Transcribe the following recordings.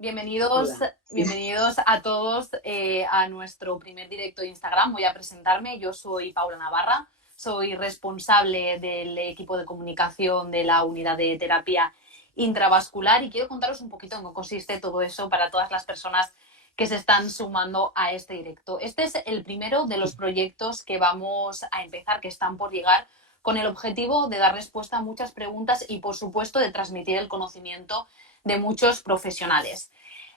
Bienvenidos, Hola. bienvenidos a todos a nuestro primer directo de Instagram. Voy a presentarme. Yo soy Paula Navarra, soy responsable del equipo de comunicación de la unidad de terapia intravascular y quiero contaros un poquito en qué consiste todo eso para todas las personas que se están sumando a este directo. Este es el primero de los proyectos que vamos a empezar, que están por llegar, con el objetivo de dar respuesta a muchas preguntas y, por supuesto, de transmitir el conocimiento de muchos profesionales.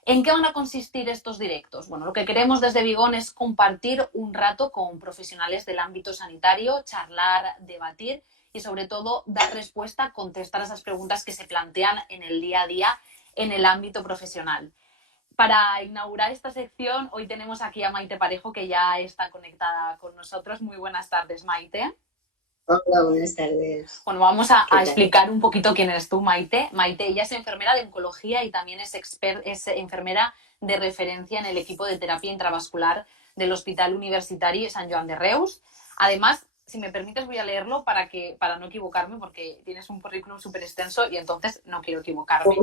¿En qué van a consistir estos directos? Bueno, lo que queremos desde Vigón es compartir un rato con profesionales del ámbito sanitario, charlar, debatir y, sobre todo, dar respuesta, contestar a esas preguntas que se plantean en el día a día en el ámbito profesional. Para inaugurar esta sección, hoy tenemos aquí a Maite Parejo, que ya está conectada con nosotros. Muy buenas tardes, Maite. Hola, buenas tardes. Bueno, vamos a ¿Qué tal? explicar un poquito quién eres tú, Maite. Maite, ella es enfermera de oncología y también es enfermera de referencia en el equipo de terapia intravascular del Hospital Universitario Sant Joan de Reus. Además, si me permites, voy a leerlo para no equivocarme, porque tienes un currículum súper extenso y entonces no quiero equivocarme.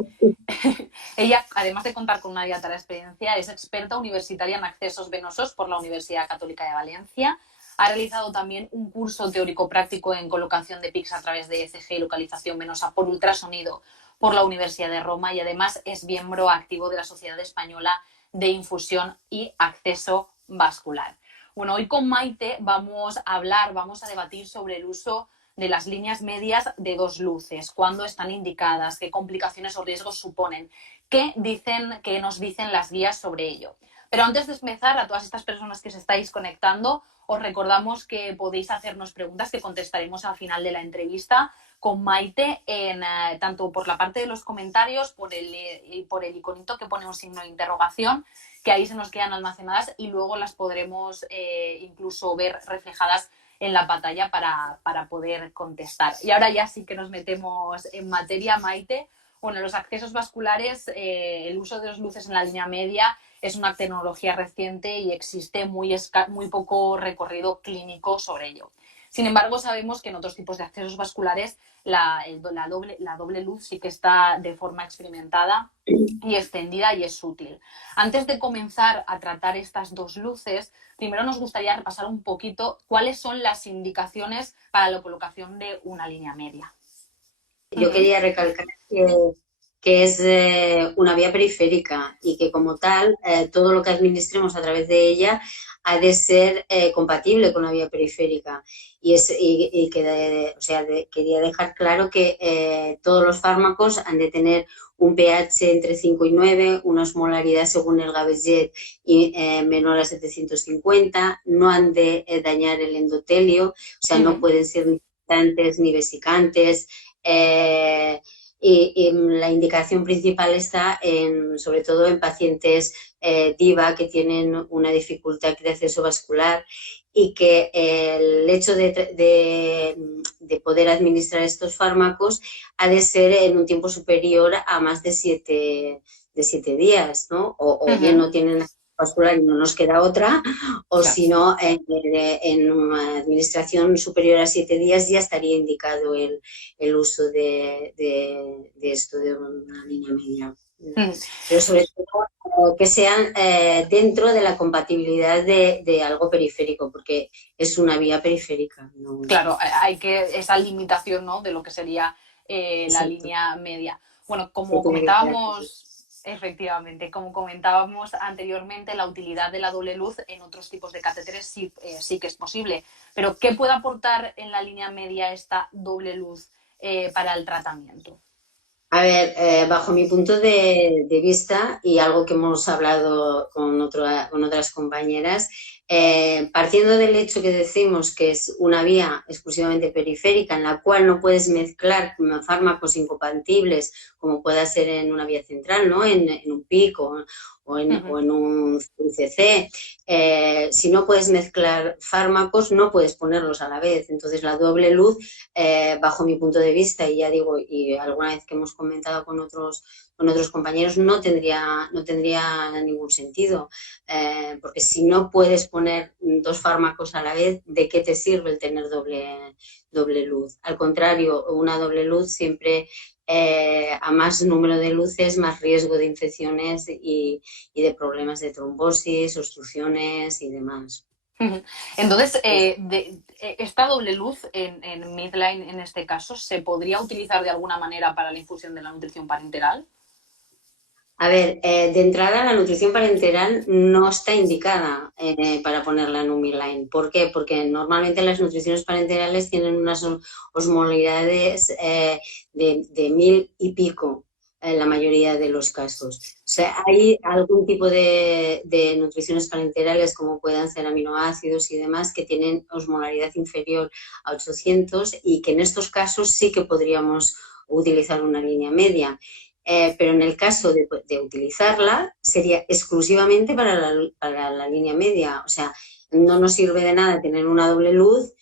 Ella, además de contar con una dilatada experiencia, es experta universitaria en accesos venosos por la Universidad Católica de Valencia. Ha realizado también un curso teórico-práctico en colocación de PICS a través de ECG y localización venosa por ultrasonido por la Universidad de Roma y además es miembro activo de la Sociedad Española de Infusión y Acceso Vascular. Bueno, hoy con Maite vamos a debatir sobre el uso de las líneas medias de dos luces, cuándo están indicadas, qué complicaciones o riesgos suponen, qué nos dicen las guías sobre ello. Pero antes de empezar, a todas estas personas que se estáis conectando, os recordamos que podéis hacernos preguntas que contestaremos al final de la entrevista con Maite, tanto por la parte de los comentarios, por el iconito que pone un signo de interrogación, que ahí se nos quedan almacenadas y luego las podremos incluso ver reflejadas en la pantalla para poder contestar. Y ahora ya sí que nos metemos en materia, Maite. Bueno, los accesos vasculares, el uso de las luces en la línea media es una tecnología reciente y existe muy poco recorrido clínico sobre ello. Sin embargo, sabemos que en otros tipos de accesos vasculares la doble luz sí que está de forma experimentada y extendida y es útil. Antes de comenzar a tratar estas dos luces, primero nos gustaría repasar un poquito cuáles son las indicaciones para la colocación de una línea media. Yo quería recalcar que es una vía periférica y que como tal todo lo que administremos a través de ella ha de ser compatible con la vía periférica. Quería dejar claro que todos los fármacos han de tener un pH entre 5 y 9, una osmolaridad según el Gabeget menor a 750, no han de dañar el endotelio, o sea, no pueden ser ni irritantes ni vesicantes. Y la indicación principal está sobre todo en pacientes DIVA que tienen una dificultad de acceso vascular y que el hecho de poder administrar estos fármacos ha de ser en un tiempo superior a más de 7 días, ¿no? O bien no tienen vascular y no nos queda otra, o Claro. si no, en una administración superior a 7 días ya estaría indicado el uso de esto, de una línea media. Pero sobre todo que sean dentro de la compatibilidad de algo periférico, porque es una vía periférica. ¿No? Claro, esa limitación, ¿no?, de lo que sería la línea media. Bueno, como comentábamos, efectivamente, como comentábamos anteriormente, la utilidad de la doble luz en otros tipos de catéteres sí que es posible. Pero, ¿qué puede aportar en la línea media esta doble luz para el tratamiento? A ver, bajo mi punto de vista y algo que hemos hablado con otras compañeras, partiendo del hecho que decimos que es una vía exclusivamente periférica en la cual no puedes mezclar fármacos incompatibles como pueda ser en una vía central, ¿no? En un PIC o en un ICC. Si no puedes mezclar fármacos, no puedes ponerlos a la vez. Entonces, la doble luz, bajo mi punto de vista, y ya digo, y alguna vez que hemos comentado con otros compañeros, no tendría ningún sentido. Porque si no puedes poner dos fármacos a la vez, ¿de qué te sirve el tener doble luz? Al contrario, una doble luz siempre a más número de luces, más riesgo de infecciones y de problemas de trombosis, obstrucciones y demás. Entonces, esta doble luz en midline, en este caso, ¿se podría utilizar de alguna manera para la infusión de la nutrición parenteral? A ver, de entrada la nutrición parenteral no está indicada para ponerla en un midline. ¿Por qué? Porque normalmente las nutriciones parenterales tienen unas osmolaridades de 1000 y pico en la mayoría de los casos. O sea, hay algún tipo de nutriciones parenterales, como puedan ser aminoácidos y demás, que tienen osmolaridad inferior a 800 y que en estos casos sí que podríamos utilizar una línea media. Pero en el caso de utilizarla, sería exclusivamente para la línea media. O sea, no nos sirve de nada tener una doble luz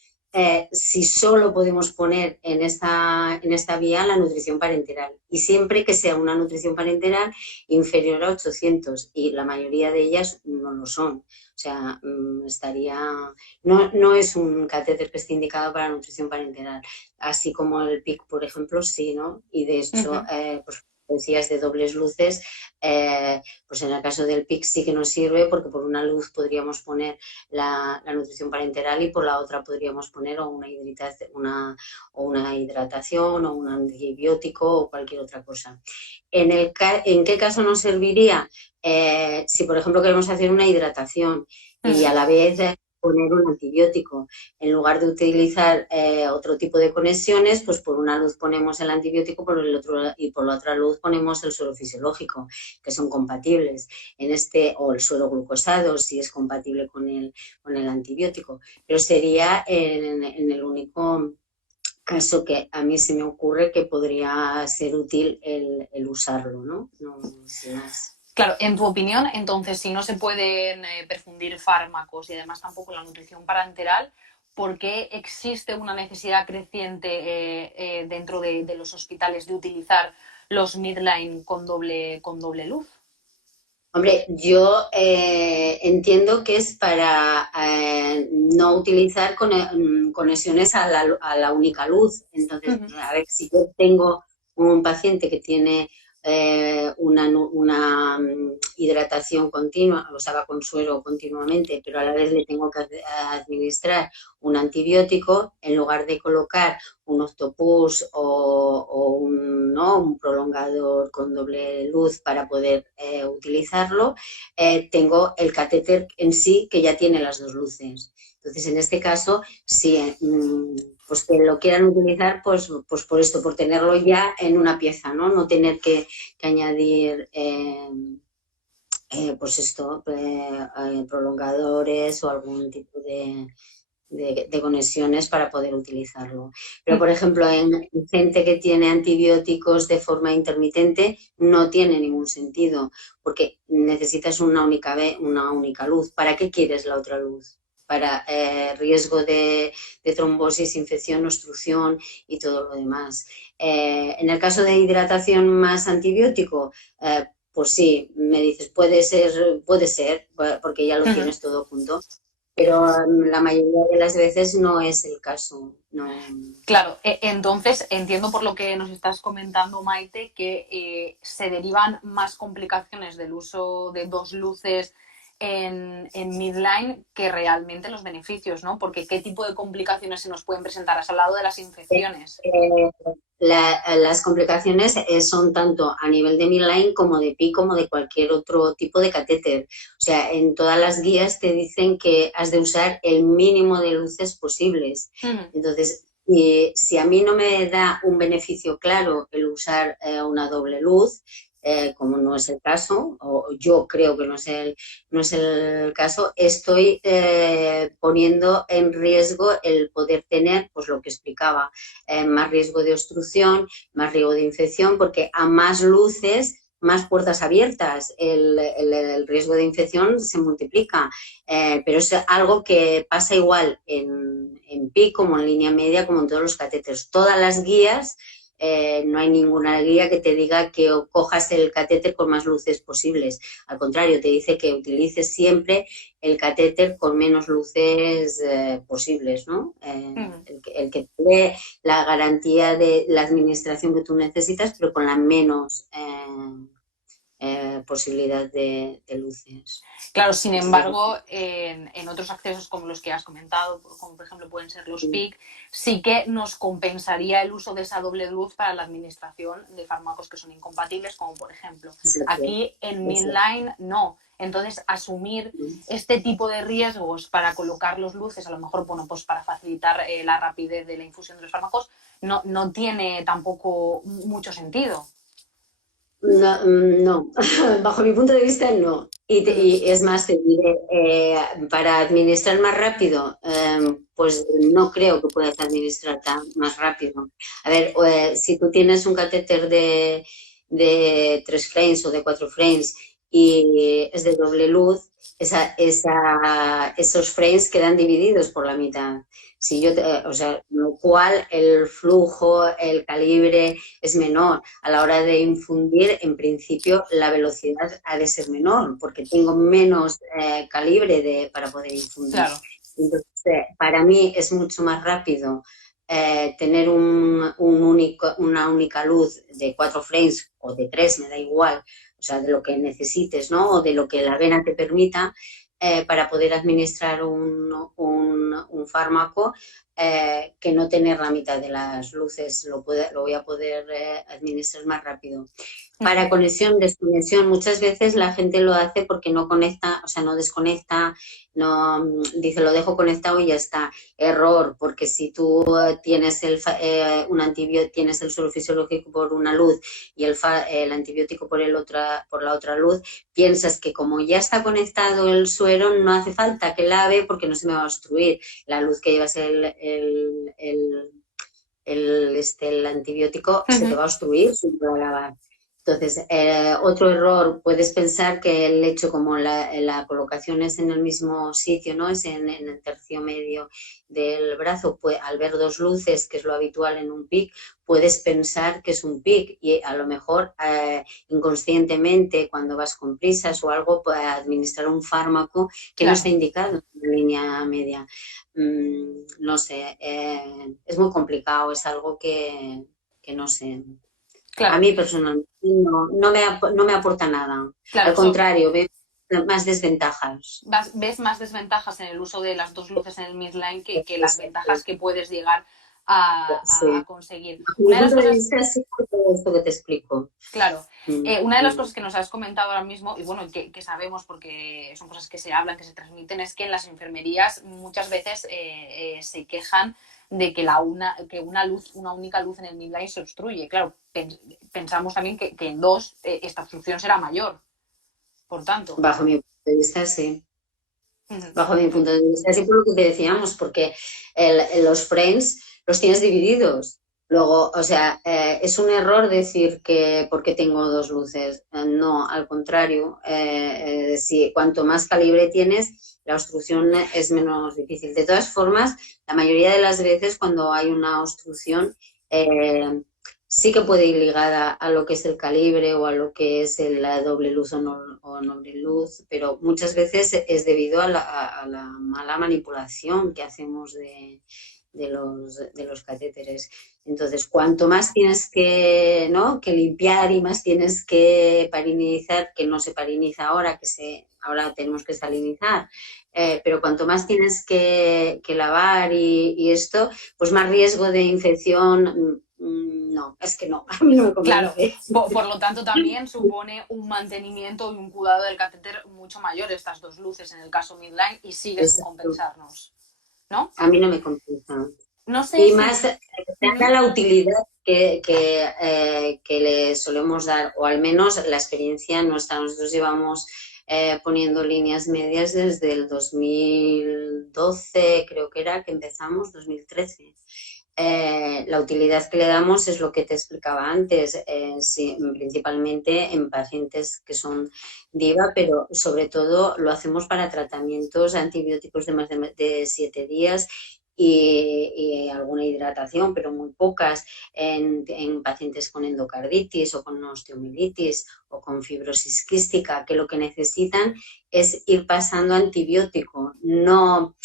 si solo podemos poner en esta vía la nutrición parenteral. Y siempre que sea una nutrición parenteral inferior a 800, y la mayoría de ellas no lo son. O sea, no es un catéter que esté indicado para nutrición parenteral, así como el PIC, por ejemplo, sí, ¿no? Y de hecho, pues decías de dobles luces, pues en el caso del PIC sí que nos sirve, porque por una luz podríamos poner la nutrición parenteral y por la otra podríamos poner o una hidratación o un antibiótico o cualquier otra cosa. ¿En qué caso nos serviría? Si por ejemplo queremos hacer una hidratación y a la vez poner un antibiótico, en lugar de utilizar otro tipo de conexiones, pues por una luz ponemos el antibiótico y por la otra luz ponemos el suero fisiológico, que son compatibles, o el suero glucosado, si es compatible con el antibiótico. Pero sería en el único caso que a mí se me ocurre que podría ser útil el usarlo, ¿no? No sin más. Claro, en tu opinión, entonces, si no se pueden perfundir fármacos y además tampoco la nutrición parenteral, ¿por qué existe una necesidad creciente dentro de los hospitales de utilizar los midline con doble luz? Hombre, yo entiendo que es para no utilizar conexiones a la única luz. Entonces, a ver, si yo tengo un paciente que tiene una hidratación continua, o sea, va con suero continuamente, pero a la vez le tengo que administrar un antibiótico, en lugar de colocar un octopus o un prolongador con doble luz para poder utilizarlo, tengo el catéter en sí que ya tiene las dos luces. Entonces, en este caso, sí, pues que lo quieran utilizar, pues por esto, por tenerlo ya en una pieza, ¿no? No tener que añadir pues esto, prolongadores o algún tipo de conexiones para poder utilizarlo. Pero, por ejemplo, en gente que tiene antibióticos de forma intermitente, no tiene ningún sentido, porque necesitas una única luz. ¿Para qué quieres la otra luz? Para riesgo de trombosis, infección, obstrucción y todo lo demás. En el caso de hidratación más antibiótico, pues sí, me dices, puede ser, porque ya lo tienes todo junto, pero la mayoría de las veces no es el caso. No. Claro, entonces entiendo por lo que nos estás comentando, Maite, que se derivan más complicaciones del uso de dos luces en midline que realmente los beneficios, ¿no? Porque ¿qué tipo de complicaciones se nos pueden presentar? Has hablado de las infecciones. Las complicaciones son tanto a nivel de midline como de PIC, como de cualquier otro tipo de catéter. O sea, en todas las guías te dicen que has de usar el mínimo de luces posibles. Entonces, si a mí no me da un beneficio claro el usar una doble luz, como no es el caso, o yo creo que no es el caso, estoy poniendo en riesgo el poder tener, pues lo que explicaba, más riesgo de obstrucción, más riesgo de infección, porque a más luces, más puertas abiertas, el riesgo de infección se multiplica, pero es algo que pasa igual en PIC como en línea media, como en todos los catéteres. Todas las guías no hay ninguna guía que te diga que cojas el catéter con más luces posibles. Al contrario, te dice que utilices siempre el catéter con menos luces posibles, ¿no? El que te dé la garantía de la administración que tú necesitas, pero con la menos posibilidad de luces. Claro, sin embargo, en otros accesos como los que has comentado, como por ejemplo pueden ser los PIC, sí que nos compensaría el uso de esa doble luz para la administración de fármacos que son incompatibles, como por ejemplo aquí en Midline no. Entonces, asumir este tipo de riesgos para colocar los luces, a lo mejor, bueno, pues para facilitar la rapidez de la infusión de los fármacos, no tiene tampoco mucho sentido. No, no, bajo mi punto de vista no. Y es más, te diré, para administrar más rápido, pues no creo que puedas administrar más rápido. A ver, si tú tienes un catéter de 3 frames o de 4 frames y es de doble luz, esos frames quedan divididos por la mitad. Si yo, o sea, lo cual el flujo, el calibre es menor. A la hora de infundir, en principio, la velocidad ha de ser menor, porque tengo menos calibre para poder infundir. Claro. Entonces, para mí es mucho más rápido tener una única luz de 4 frames o de 3, me da igual, o sea, de lo que necesites, ¿no? O de lo que la vena te permita, para poder administrar un fármaco, que no tener la mitad de las luces, lo voy a poder administrar más rápido. Para conexión, desconexión, muchas veces la gente lo hace porque no conecta, o sea, no desconecta, no dice lo dejo conectado y ya está. Error, porque si tú tienes un antibiótico, tienes el suelo fisiológico por una luz y el antibiótico por la otra luz, piensas que como ya está conectado el suero, no hace falta que lave porque no se me va a obstruir. La luz que llevas el antibiótico se te va a obstruir si te va a lavar. Entonces, otro error, puedes pensar que el hecho como la colocación es en el mismo sitio, ¿no? Es en el tercio medio del brazo, pues al ver 2 luces, que es lo habitual en un PIC, puedes pensar que es un PIC y a lo mejor inconscientemente cuando vas con prisas o algo, puedes administrar un fármaco que no está indicado en la línea media. No sé, es muy complicado, es algo que no sé. Claro. A mí personalmente no me aporta nada. Claro, al contrario, veo más desventajas. Ves más desventajas en el uso de las 2 luces en el midline que las ventajas que puedes llegar a conseguir. Una de las cosas es esto que te explico. Claro. Una de las cosas que nos has comentado ahora mismo, y bueno, que sabemos porque son cosas que se hablan, que se transmiten, es que en las enfermerías muchas veces se quejan de que una única luz en el midline se obstruye. Claro, pensamos también que en 2 esta obstrucción será mayor. Por tanto. Bajo mi punto de vista, sí. Bajo mi punto de vista, sí, por lo que te decíamos, porque los frames los tienes divididos. Luego, o sea, es un error decir que porque tengo 2 luces. No, al contrario, si cuanto más calibre tienes, la obstrucción es menos difícil. De todas formas, la mayoría de las veces cuando hay una obstrucción, sí que puede ir ligada a lo que es el calibre o a lo que es la doble luz o no doble luz, pero muchas veces es debido a la mala manipulación que hacemos de los catéteres. Entonces, cuanto más tienes que limpiar y más tienes que parinizar, que no se pariniza ahora, ahora tenemos que salinizar, pero cuanto más tienes que lavar y esto, pues más riesgo de infección. No, es que no, a mí no me convence. Claro, por lo tanto también supone un mantenimiento y un cuidado del catéter mucho mayor estas 2 luces en el caso midline y sigue sin compensarnos, ¿no? A mí no me compensa. No sé y más da la utilidad que le solemos dar, o al menos la experiencia nuestra. Nosotros llevamos poniendo líneas medias desde el 2012, creo que era, que empezamos, 2013. La utilidad que le damos es lo que te explicaba antes, sí, principalmente en pacientes que son DIVA, pero sobre todo lo hacemos para tratamientos antibióticos de más de 7 días y alguna hidratación, pero muy pocas, en pacientes con endocarditis o con osteomielitis o con fibrosis quística, que lo que necesitan es ir pasando antibiótico. No,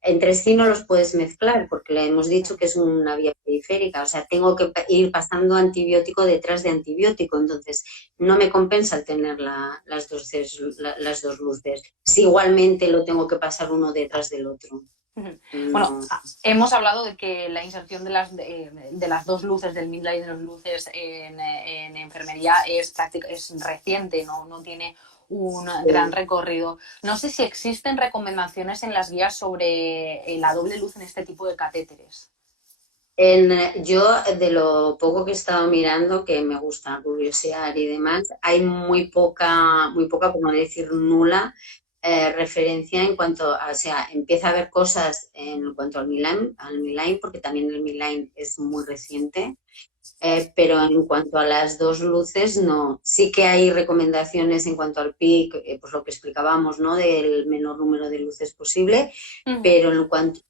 entre sí no los puedes mezclar porque le hemos dicho que es una vía periférica, o sea, tengo que ir pasando antibiótico detrás de antibiótico, entonces no me compensa el tener las dos luces, si igualmente lo tengo que pasar uno detrás del otro. Bueno, No. hemos hablado de que la inserción de las dos luces, del midline y de las luces en enfermería es reciente, no tiene un gran recorrido. No sé si existen recomendaciones en las guías sobre la doble luz en este tipo de catéteres. Yo, de lo poco que he estado mirando, que me gusta curiosear y demás, hay muy poca, por no decir nula, referencia en cuanto a, o sea, empieza a haber cosas en cuanto al Milan, porque también el Milan es muy reciente, pero en cuanto a las dos luces, no. Sí que hay recomendaciones en cuanto al PIC, pues lo que explicábamos, ¿no? Del menor número de luces posible, pero en cuanto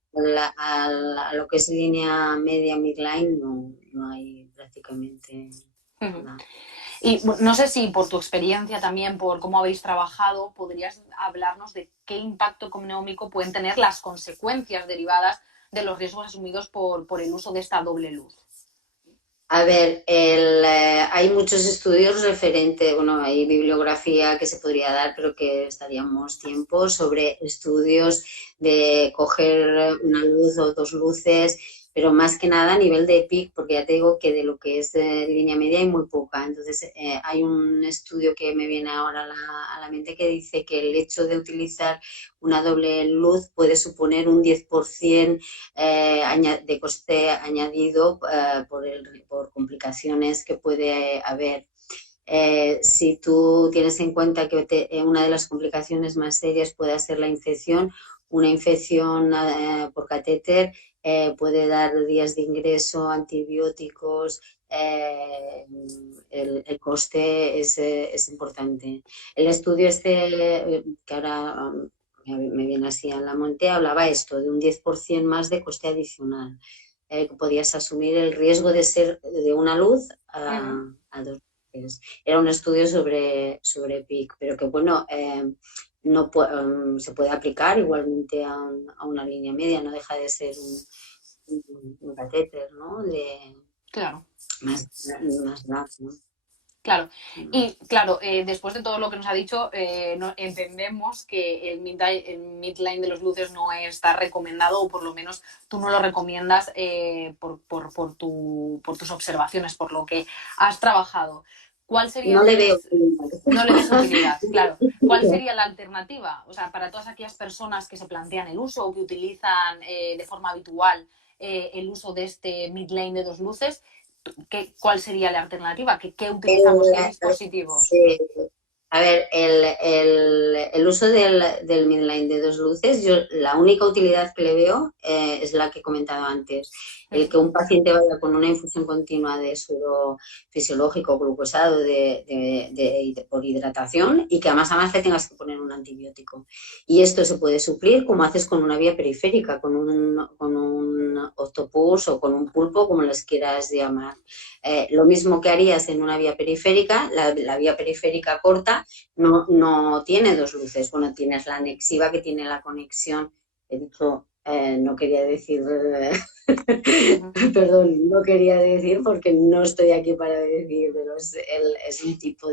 a lo que es línea media midline, no hay prácticamente nada. Y no sé si por tu experiencia también, por cómo habéis trabajado, podrías hablarnos de qué impacto económico pueden tener las consecuencias derivadas de los riesgos asumidos por el uso de esta doble luz. A ver, hay muchos estudios referentes, bueno, hay bibliografía que se podría dar, pero que estaríamos tiempo sobre estudios de coger una luz o dos luces, pero más que nada a nivel de PIC, porque ya te digo que de lo que es línea media hay muy poca. Entonces, hay un estudio que me viene ahora a la mente que dice que el hecho de utilizar una doble luz puede suponer un 10% de coste añadido por complicaciones que puede haber. Si tú tienes en cuenta que una de las complicaciones más serias puede ser la infección, una infección por catéter puede dar días de ingreso, antibióticos, el coste es importante. El estudio que ahora me viene así a la mente, hablaba esto de un 10% más de coste adicional, que podías asumir el riesgo de ser de una luz a dos luces. Era un estudio sobre PIC, pero que bueno, no se puede aplicar igualmente a una línea media, no deja de ser un catéter, ¿no? Claro. Más largo, ¿no? Claro, y claro, después de todo lo que nos ha dicho, entendemos que el midline de los luces no está recomendado, o por lo menos tú no lo recomiendas por tus observaciones, por lo que has trabajado. ¿Cuál sería No le veo entonces? No le ves utilidad, claro. ¿Cuál sería la alternativa? O sea, para todas aquellas personas que se plantean el uso o que utilizan de forma habitual el uso de este midline de dos luces, ¿cuál sería la alternativa? ¿Qué utilizamos? ¿Qué dispositivos? Sí. A ver, el uso del midline de dos luces, yo la única utilidad que le veo es la que he comentado antes. El que un paciente vaya con una infusión continua de suero fisiológico glucosado por hidratación y que además le tengas que poner un antibiótico. Y esto se puede suplir como haces con una vía periférica, con un octopus o con un pulpo, como les quieras llamar. Lo mismo que harías en una vía periférica, la vía periférica corta no tiene dos luces. Bueno, tienes la anexiva que tiene la conexión. He dicho, no quería decir, perdón, no quería decir porque no estoy aquí para decir, pero es un tipo o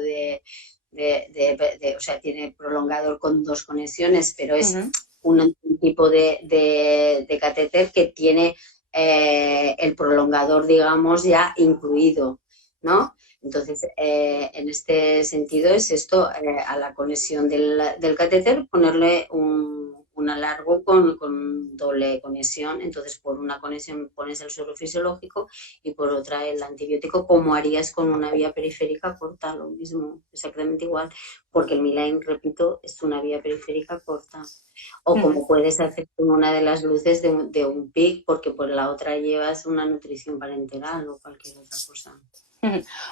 sea, tiene prolongador con dos conexiones, pero es un tipo de catéter que tiene el prolongador, digamos, ya incluido, ¿no? Entonces, en este sentido es esto, a la conexión del catéter ponerle un alargo con doble conexión. Entonces, por una conexión pones el suero fisiológico y por otra el antibiótico, como harías con una vía periférica corta, lo mismo, exactamente igual, porque el midline, repito, es una vía periférica corta. O como puedes hacer con una de las luces de un PIC, porque por la otra llevas una nutrición parenteral o cualquier otra cosa.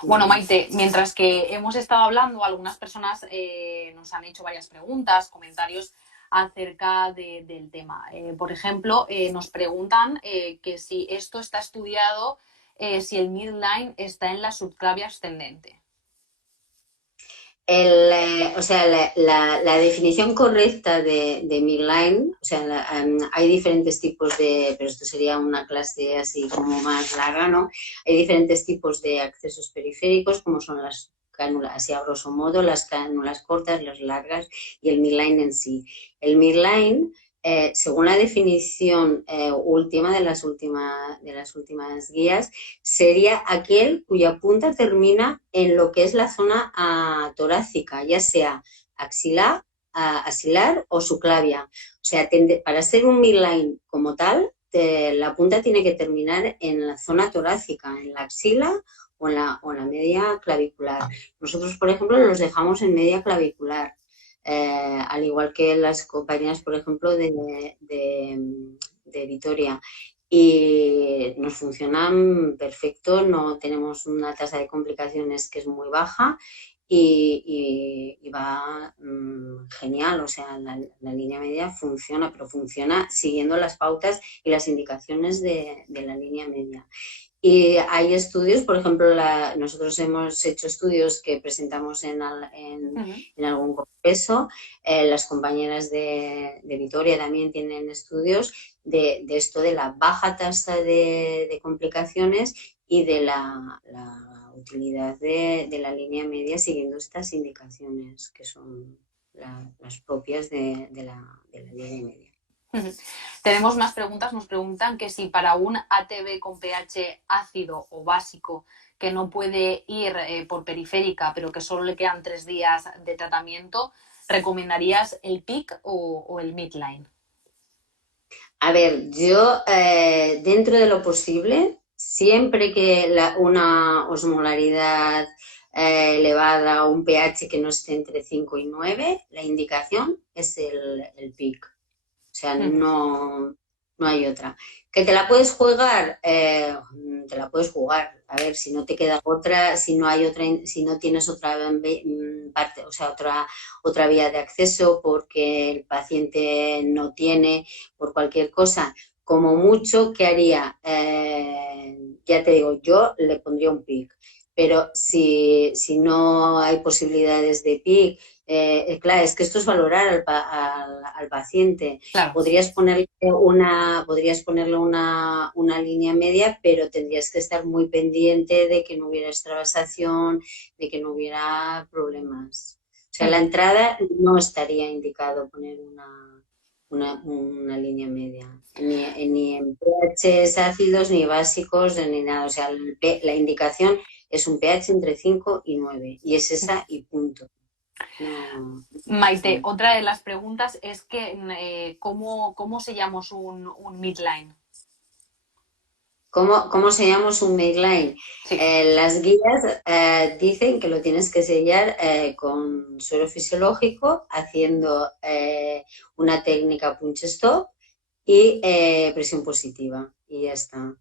Bueno, Maite, mientras que hemos estado hablando, algunas personas nos han hecho varias preguntas, comentarios acerca del tema. Por ejemplo, nos preguntan que si esto está estudiado, si el midline está en la subclavia ascendente. O sea, la definición correcta de midline, o sea, hay diferentes tipos pero esto sería una clase así como más larga, ¿no? Hay diferentes tipos de accesos periféricos, como son las cánulas, así a grosso modo, las cánulas cortas, las largas y el midline en sí. El midline, según la definición última de las últimas guías, sería aquel cuya punta termina en lo que es la zona torácica, ya sea axilar o subclavia. O sea, para ser un midline como tal, la punta tiene que terminar en la zona torácica, en la axila o en la media clavicular. Nosotros, por ejemplo, los dejamos en media clavicular. Al igual que las compañías, por ejemplo, de Vitoria, y nos funcionan perfecto, no tenemos una tasa de complicaciones que es muy baja y va genial, o sea, la línea media funciona, pero funciona siguiendo las pautas y las indicaciones de la línea media. Y hay estudios, por ejemplo, nosotros hemos hecho estudios que presentamos en algún congreso, las compañeras de Vitoria también tienen estudios de esto de la baja tasa de complicaciones y de la utilidad de la línea media siguiendo estas indicaciones que son las propias de la línea media. Tenemos más preguntas. Nos preguntan que si para un ATV con pH ácido o básico que no puede ir por periférica, pero que solo le quedan 3 días de tratamiento, ¿recomendarías el PIC o el midline? A ver, yo dentro de lo posible, siempre que una osmolaridad elevada o un pH que no esté entre 5 y 9, la indicación es el PIC. O sea, no hay otra. ¿Que te la puedes jugar? Te la puedes jugar. A ver, si no te queda otra, si no hay otra, si no tienes otra parte, o sea, otra vía de acceso porque el paciente no tiene, por cualquier cosa, como mucho, ¿qué haría? Ya te digo, yo le pondría un PIC. Pero si no hay posibilidades de PIC, claro, es que esto es valorar al paciente. Claro. Podrías ponerle una línea media, pero tendrías que estar muy pendiente de que no hubiera extravasación, de que no hubiera problemas. O sea, la entrada no estaría indicado poner una línea media, ni en pHs ácidos, ni básicos, ni nada. O sea, la indicación es un pH entre 5 y 9, y es esa y punto. No. Maite, otra de las preguntas es que ¿cómo sellamos un midline? ¿Cómo sellamos un midline? Sí. Las guías dicen que lo tienes que sellar con suero fisiológico, haciendo una técnica punch stop y presión positiva. Y ya está.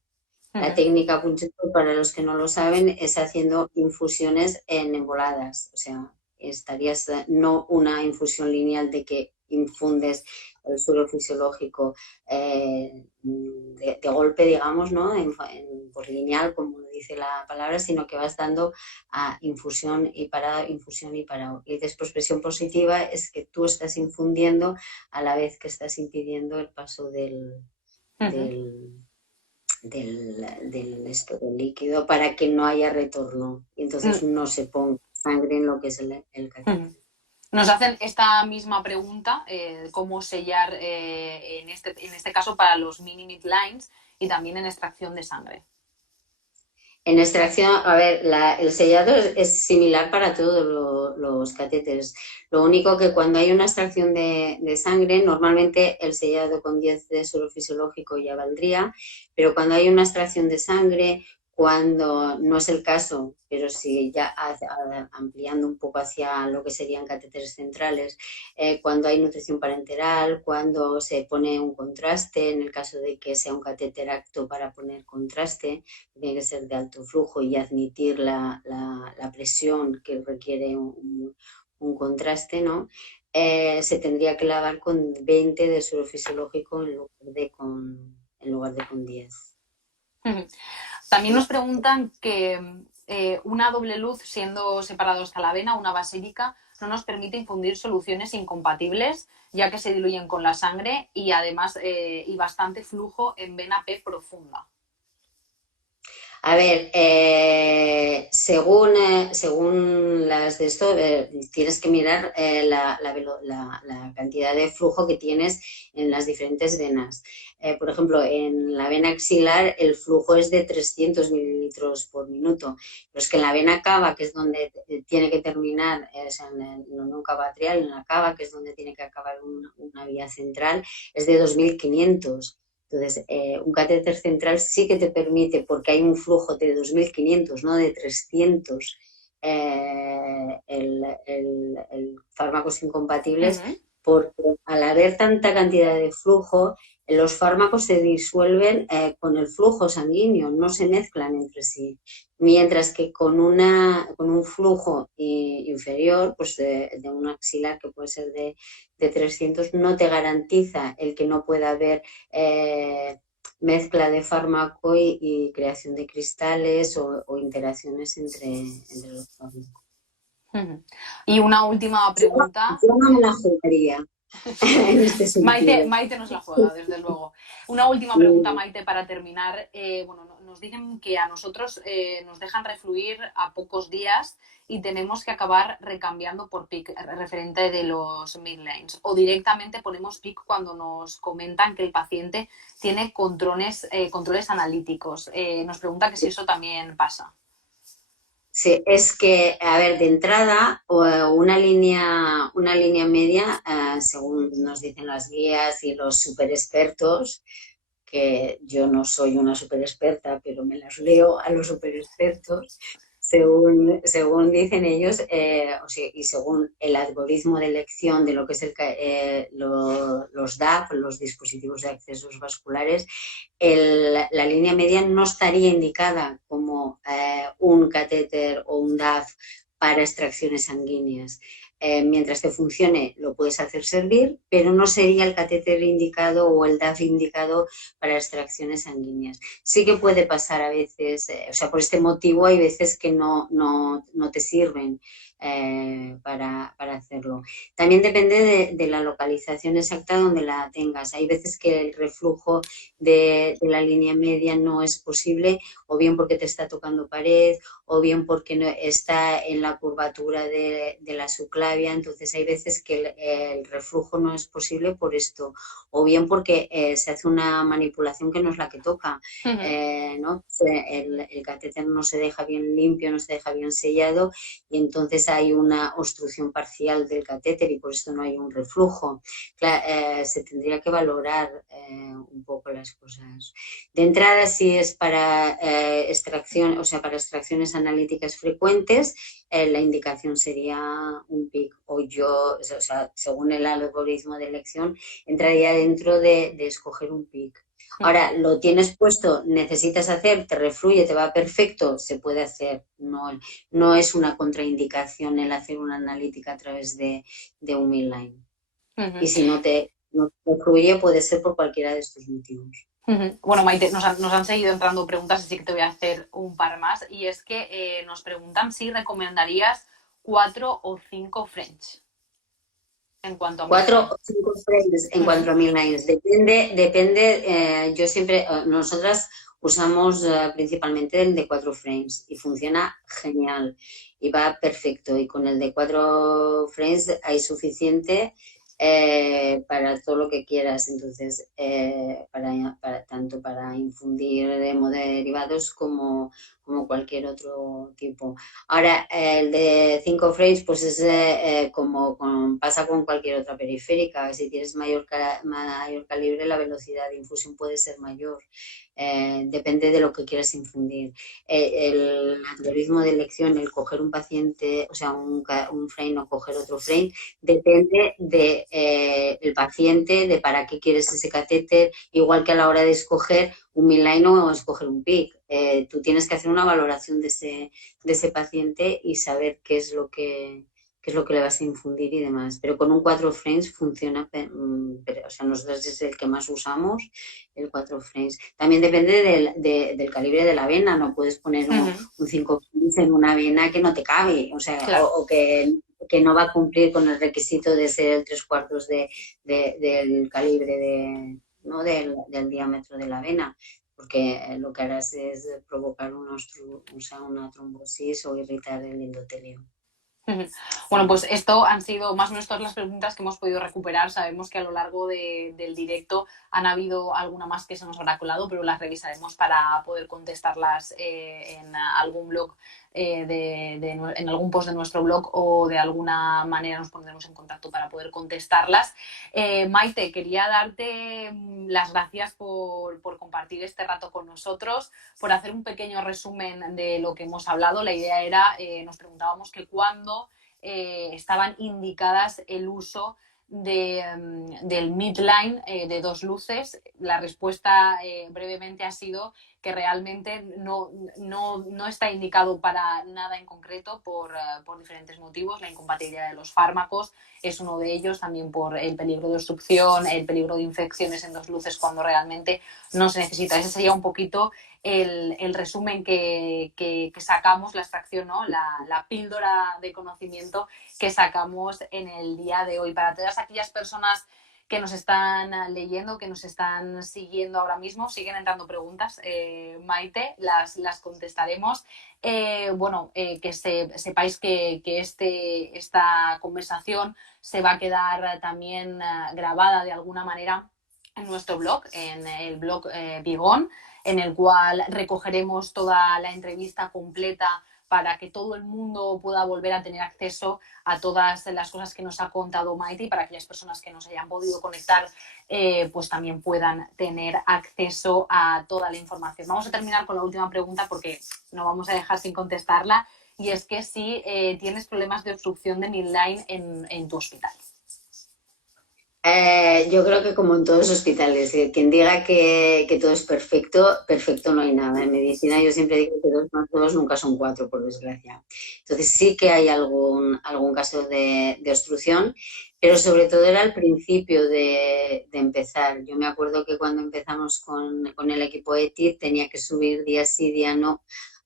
La técnica punch stop, para los que no lo saben, es haciendo infusiones en emboladas. O sea, estarías no una infusión lineal de que infundes el suero fisiológico de golpe, digamos, ¿no? Por lineal, como dice la palabra, sino que vas dando a infusión y parado, infusión y parado. Y después presión positiva es que tú estás infundiendo a la vez que estás impidiendo el paso del líquido para que no haya retorno y entonces no se ponga sangre en lo que es el catéter. Nos hacen esta misma pregunta, cómo sellar en este caso para los mini midlines y también en extracción de sangre. En extracción, a ver, el sellado es similar para todos los catéteres. Lo único que cuando hay una extracción de sangre, normalmente el sellado con 10 de suero fisiológico ya valdría, pero cuando hay una extracción de sangre, cuando no es el caso, pero sí ya ampliando un poco hacia lo que serían catéteres centrales, cuando hay nutrición parenteral, cuando se pone un contraste, en el caso de que sea un catéter apto para poner contraste, tiene que ser de alto flujo y admitir la presión que requiere un contraste, ¿no? se tendría que lavar con 20 de suero fisiológico en lugar de con 10. También nos preguntan que una doble luz, siendo separado hasta la vena, una basílica, no nos permite infundir soluciones incompatibles, ya que se diluyen con la sangre y además y bastante flujo en vena P profunda. A ver, según las de esto, tienes que mirar la cantidad de flujo que tienes en las diferentes venas. Por ejemplo, en la vena axilar el flujo es de 300 mililitros por minuto, pero es que en la vena cava, que es donde tiene que terminar, o sea, no en cava atrial, en la cava, que es donde tiene que acabar una vía central, es de 2500. Entonces, un catéter central sí que te permite, porque hay un flujo de 2.500, no de 300, el fármacos incompatibles, porque al haber tanta cantidad de flujo, los fármacos se disuelven con el flujo sanguíneo, no se mezclan entre sí. Mientras que con un flujo inferior, pues de un axilar que puede ser de 300, no te garantiza el que no pueda haber mezcla de fármaco y creación de cristales o interacciones entre los fármacos. Y una última pregunta. Yo no me la jugaría en este sentido. Maite nos la juega, desde luego. Una última pregunta, Maite, para terminar. Bueno, nos dicen que a nosotros nos dejan refluir a pocos días y tenemos que acabar recambiando por PIC, referente de los midlines. O directamente ponemos PIC cuando nos comentan que el paciente tiene controles analíticos. Nos pregunta que si eso también pasa. Sí, es que, a ver, de entrada, una línea media, según nos dicen las guías y los super expertos, que yo no soy una super experta, pero me las leo a los super expertos, según dicen ellos, y según el algoritmo de elección de lo que es los DAP, los dispositivos de accesos vasculares, la línea media no estaría indicada como un catéter o un DAF para extracciones sanguíneas. Mientras te funcione, lo puedes hacer servir, pero no sería el catéter indicado o el DAF indicado para extracciones sanguíneas. Sí que puede pasar a veces, por este motivo hay veces que no te sirven para hacerlo. También depende de la localización exacta donde la tengas. Hay veces que el reflujo de la línea media no es posible, o bien porque te está tocando pared, o bien porque no está en la curvatura de la subclavia. Entonces hay veces que el reflujo no es posible por esto, o bien porque se hace una manipulación que no es la que toca, ¿no? El catéter no se deja bien limpio, no se deja bien sellado, y entonces hay una obstrucción parcial del catéter y por esto no hay un reflujo. Se tendría que valorar un poco las cosas. De entrada, si es para extracción, para extracciones analíticas frecuentes, la indicación sería un PIC, según el algoritmo de elección, entraría dentro de escoger un PIC. Ahora, lo tienes puesto, necesitas hacer, te refluye, te va perfecto, se puede hacer. No es una contraindicación el hacer una analítica a través de un midline. Y si no te refluye, puede ser por cualquiera de estos motivos. Bueno, Maite, nos han seguido entrando preguntas, así que te voy a hacer un par más. Y es que nos preguntan si recomendarías 4 o 5 French en cuanto a 4 o 5 frames en cuanto a midlines. Depende. Yo siempre, nosotras usamos principalmente el de 4 frames y funciona genial y va perfecto. Y con el de 4 frames hay suficiente para todo lo que quieras. Entonces, tanto para infundir hemoderivados como cualquier otro tipo. Ahora, el de 5 frames, pues es como pasa con cualquier otra periférica. Si tienes mayor calibre, la velocidad de infusión puede ser mayor. Depende de lo que quieras infundir. El algoritmo de elección, el coger un paciente, un frame o coger otro frame, depende del paciente, de para qué quieres ese catéter, igual que a la hora de escoger un midline o escoger un PIC. Tú tienes que hacer una valoración de ese paciente y saber qué es lo que qué es lo que le vas a infundir y demás. Pero con un 4 frames funciona, o sea, nosotros es el que más usamos, el 4 frames. También depende del calibre de la vena, no puedes poner un 5 frames en una vena que no te cabe, o sea, Claro. o que no va a cumplir con el requisito de ser el 3/4 del calibre ¿no? del diámetro de la vena, porque lo que harás es provocar una trombosis o irritar el endotelio. Bueno, pues esto han sido más o menos todas las preguntas que hemos podido recuperar. Sabemos que a lo largo del directo han habido alguna más que se nos habrá colado, pero las revisaremos para poder contestarlas en algún blog, en algún post de nuestro blog, o de alguna manera nos pondremos en contacto para poder contestarlas. Maite, quería darte las gracias por compartir este rato con nosotros, por hacer un pequeño resumen de lo que hemos hablado. La idea era, nos preguntábamos que cuándo estaban indicadas el uso del midline de 2 luces. La respuesta brevemente ha sido que realmente no está indicado para nada en concreto por diferentes motivos. La incompatibilidad de los fármacos es uno de ellos, también por el peligro de obstrucción, el peligro de infecciones en 2 luces cuando realmente no se necesita. Ese sería un poquito el resumen que sacamos, la extracción, ¿no? La píldora de conocimiento que sacamos en el día de hoy. Para todas aquellas personas que nos están leyendo, que nos están siguiendo ahora mismo, siguen entrando preguntas, Maite, las contestaremos. Que sepáis que esta conversación se va a quedar también grabada de alguna manera en nuestro blog, en el blog Vigón, en el cual recogeremos toda la entrevista completa para que todo el mundo pueda volver a tener acceso a todas las cosas que nos ha contado Maite, y para aquellas personas que nos hayan podido conectar, pues también puedan tener acceso a toda la información. Vamos a terminar con la última pregunta porque no vamos a dejar sin contestarla, y es que si tienes problemas de obstrucción de midline en tu hospital. Yo creo que como en todos los hospitales, quien diga que todo es perfecto, perfecto no hay nada. En medicina yo siempre digo que 2 más 2 nunca son 4, por desgracia. Entonces sí que hay algún caso de obstrucción, pero sobre todo era al principio de empezar. Yo me acuerdo que cuando empezamos con el equipo ETID tenía que subir día sí, día no,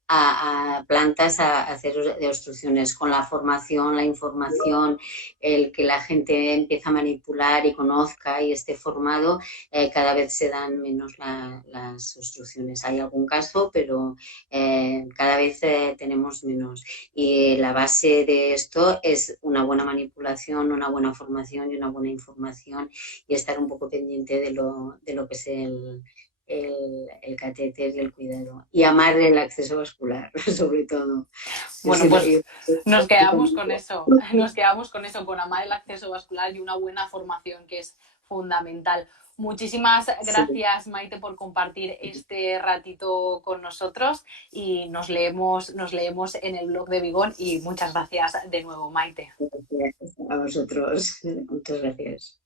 a plantas a hacer de obstrucciones. Con la formación, la información, el que la gente empiece a manipular y conozca y esté formado, cada vez se dan menos las obstrucciones. Hay algún caso, pero cada vez tenemos menos. Y la base de esto es una buena manipulación, una buena formación y una buena información, y estar un poco pendiente de lo que es el catéter y el cuidado. Y amar el acceso vascular, sobre todo. Bueno, pues nos quedamos con eso, con amar el acceso vascular y una buena formación, que es fundamental. Muchísimas gracias, Maite, por compartir este ratito con nosotros, y nos leemos en el blog de Vigón, y muchas gracias de nuevo, Maite. Gracias a vosotros. Muchas gracias.